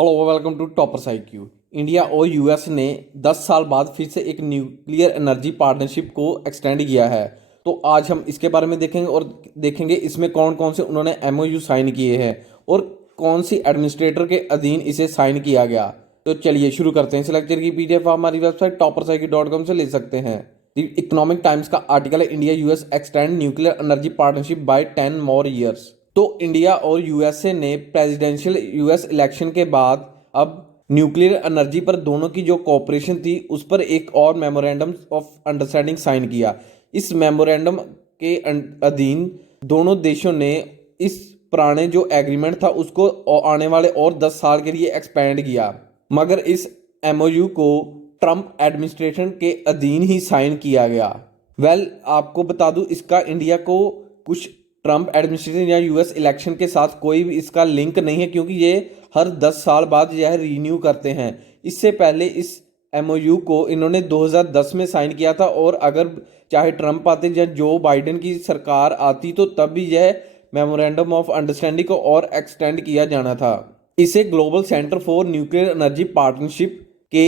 Hello welcome to Toppers IQ. India और US ने 10 साल बाद फिर से एक न्यूक्लियर एनर्जी पार्टनरशिप को एक्सटेंड किया है। तो आज हम इसके बारे में देखेंगे और देखेंगे इसमें कौन कौन से उन्होंने एमओयू साइन किए हैं और कौन सी एडमिनिस्ट्रेटर के अधीन इसे साइन किया गया। तो चलिए शुरू करते हैं। इस लेक्चर की पीडीएफ आप हमारी वेबसाइट toppersIQ.com से ले सकते हैं। इकोनॉमिक टाइम्स का आर्टिकल है, India US extend nuclear energy partnership by 10 more years. तो इंडिया और यूएसए ने प्रेसिडेंशियल यूएस इलेक्शन के बाद अब न्यूक्लियर एनर्जी पर दोनों की जो कोऑपरेशन थी उस पर एक और मेमोरेंडम ऑफ अंडरस्टैंडिंग साइन किया। इस मेमोरेंडम के अधीन दोनों देशों ने इस पुराने जो एग्रीमेंट था उसको आने वाले और 10 साल के लिए एक्सपेंड किया, मगर इस एमओयू को ट्रंप एडमिनिस्ट्रेशन के अधीन ही साइन किया गया। आपको बता दूं, इसका इंडिया को कुछ ट्रंप एडमिनिस्ट्रेशन या यूएस इलेक्शन के साथ कोई भी इसका लिंक नहीं है, क्योंकि ये हर 10 साल बाद यह रीन्यू करते हैं। इससे पहले इस एमओयू को इन्होंने 2010 में साइन किया था और अगर चाहे ट्रंप आते या जो बाइडेन की सरकार आती तो तब भी यह मेमोरेंडम ऑफ अंडरस्टैंडिंग को और एक्सटेंड किया जाना था। इसे global centre for nuclear energy partnership के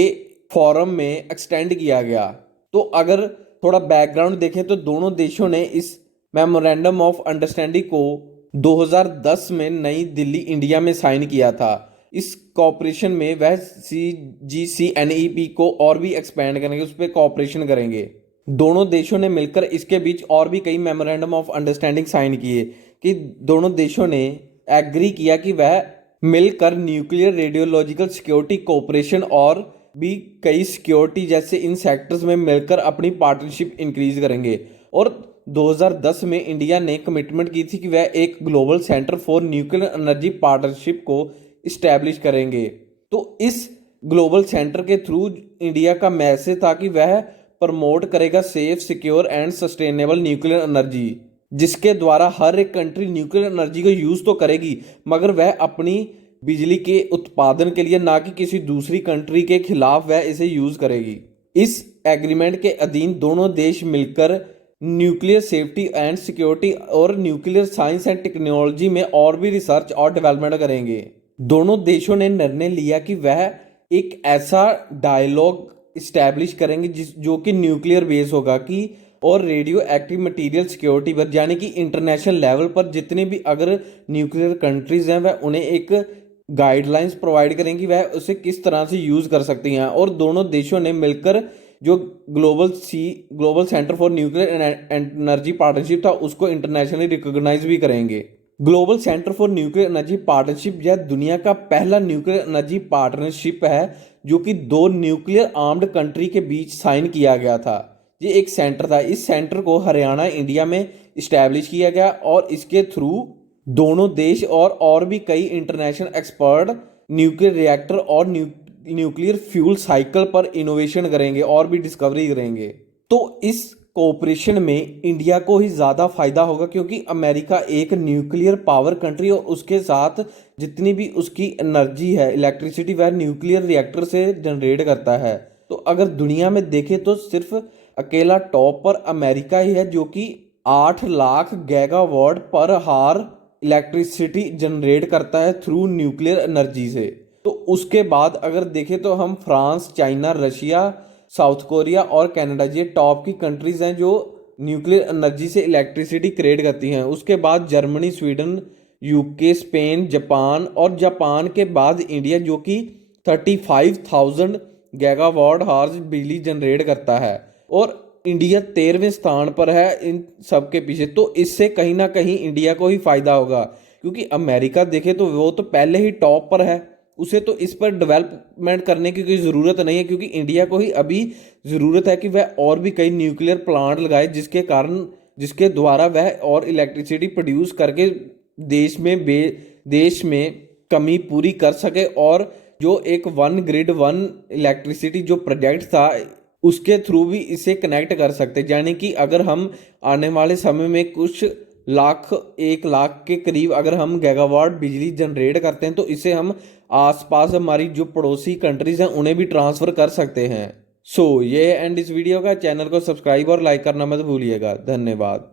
फोरम में एक्सटेंड किया गया। तो अगर थोड़ा बैकग्राउंड देखें तो दोनों देशों ने इस मेमोरेंडम ऑफ अंडरस्टैंडिंग को 2010 में नई दिल्ली इंडिया में साइन किया था। इस कॉपरेशन में वह CGCNEP को और भी एक्सपेंड करेंगे, उस पर कॉपरेशन करेंगे। दोनों देशों ने मिलकर इसके बीच और भी कई मेमोरेंडम ऑफ अंडरस्टैंडिंग साइन किए कि दोनों देशों ने एग्री किया कि वह मिलकर न्यूक्लियर रेडियोलॉजिकल सिक्योरिटी कोऑपरेशन और भी कई सिक्योरिटी जैसे इन सेक्टर्स में मिलकर अपनी पार्टनरशिप इंक्रीज करेंगे। और 2010 में इंडिया ने कमिटमेंट की थी कि वह एक global centre for nuclear energy partnership को इस्टेब्लिश करेंगे। तो इस ग्लोबल सेंटर के थ्रू इंडिया का मैसेज था कि वह प्रमोट करेगा safe, secure and sustainable nuclear energy, जिसके द्वारा हर एक कंट्री न्यूक्लियर एनर्जी को यूज तो करेगी मगर वह अपनी बिजली के उत्पादन के लिए, ना कि किसी दूसरी कंट्री के खिलाफ वह इसे यूज करेगी। इस एग्रीमेंट के अधीन दोनों देश मिलकर न्यूक्लियर सेफ्टी एंड सिक्योरिटी और न्यूक्लियर साइंस एंड टेक्नोलॉजी में और भी रिसर्च और डेवलपमेंट करेंगे। दोनों देशों ने निर्णय लिया कि वह एक ऐसा डायलॉग इस्टेब्लिश करेंगे जो कि न्यूक्लियर बेस होगा कि और रेडियो एक्टिव मटेरियल सिक्योरिटी पर, यानी कि इंटरनेशनल लेवल पर जितने भी अगर न्यूक्लियर कंट्रीज हैं वह उन्हें एक गाइडलाइंस प्रोवाइड करेंगी वह उसे किस तरह से यूज कर सकती हैं। और दोनों देशों ने मिलकर जो global centre for nuclear energy partnership था उसको इंटरनेशनली रिकॉग्नाइज भी करेंगे। Global centre for nuclear energy partnership यह दुनिया का पहला न्यूक्लियर एनर्जी पार्टनरशिप है जो कि दो न्यूक्लियर आर्म्ड कंट्री के बीच साइन किया गया था। ये एक सेंटर था। इस सेंटर को हरियाणा इंडिया में इस्टेब्लिश किया गया और इसके थ्रू दोनों देश और भी कई इंटरनेशनल एक्सपर्ट न्यूक्लियर रिएक्टर और न्यूक्लियर फ्यूल साइकिल पर इनोवेशन करेंगे और भी डिस्कवरी करेंगे। तो इस कोऑपरेशन में इंडिया को ही ज़्यादा फायदा होगा, क्योंकि अमेरिका एक न्यूक्लियर पावर कंट्री और उसके साथ जितनी भी उसकी एनर्जी है, इलेक्ट्रिसिटी, वह न्यूक्लियर रिएक्टर से जनरेट करता है। तो अगर दुनिया में देखें तो सिर्फ अकेला टॉप पर अमेरिका ही है जो कि 8 लाख गीगावाट पर हार इलेक्ट्रिसिटी जनरेट करता है थ्रू न्यूक्लियर एनर्जी से। तो उसके बाद अगर देखें तो हम France, China, Russia, south Korea और कनाडा, ये टॉप की कंट्रीज हैं जो न्यूक्लियर एनर्जी से इलेक्ट्रिसिटी क्रिएट करती हैं। उसके बाद Germany, Sweden, UK, Spain, Japan और जापान के बाद इंडिया जो कि 35,000 गीगावाट हार्स बिजली जनरेट करता है और इंडिया 13वें स्थान पर है इन सब के पीछे। तो इससे कहीं ना कहीं इंडिया को ही फायदा होगा, क्योंकि अमेरिका देखे तो वो तो पहले ही टॉप पर है, उसे तो इस पर डेवलपमेंट करने की कोई ज़रूरत नहीं है, क्योंकि इंडिया को ही अभी ज़रूरत है कि वह और भी कई न्यूक्लियर प्लांट लगाए जिसके द्वारा वह और इलेक्ट्रिसिटी प्रोड्यूस करके देश में कमी पूरी कर सके। और जो एक वन ग्रिड वन इलेक्ट्रिसिटी जो प्रोजेक्ट था उसके थ्रू भी इसे कनेक्ट कर सकते, यानी कि अगर हम आने वाले समय में कुछ 1 लाख के करीब अगर हम गीगावाट बिजली जनरेट करते हैं तो इसे हम आसपास हमारी जो पड़ोसी कंट्रीज हैं उन्हें भी ट्रांसफ़र कर सकते हैं। ये एंड इस वीडियो का। चैनल को सब्सक्राइब और लाइक करना मत भूलिएगा। धन्यवाद।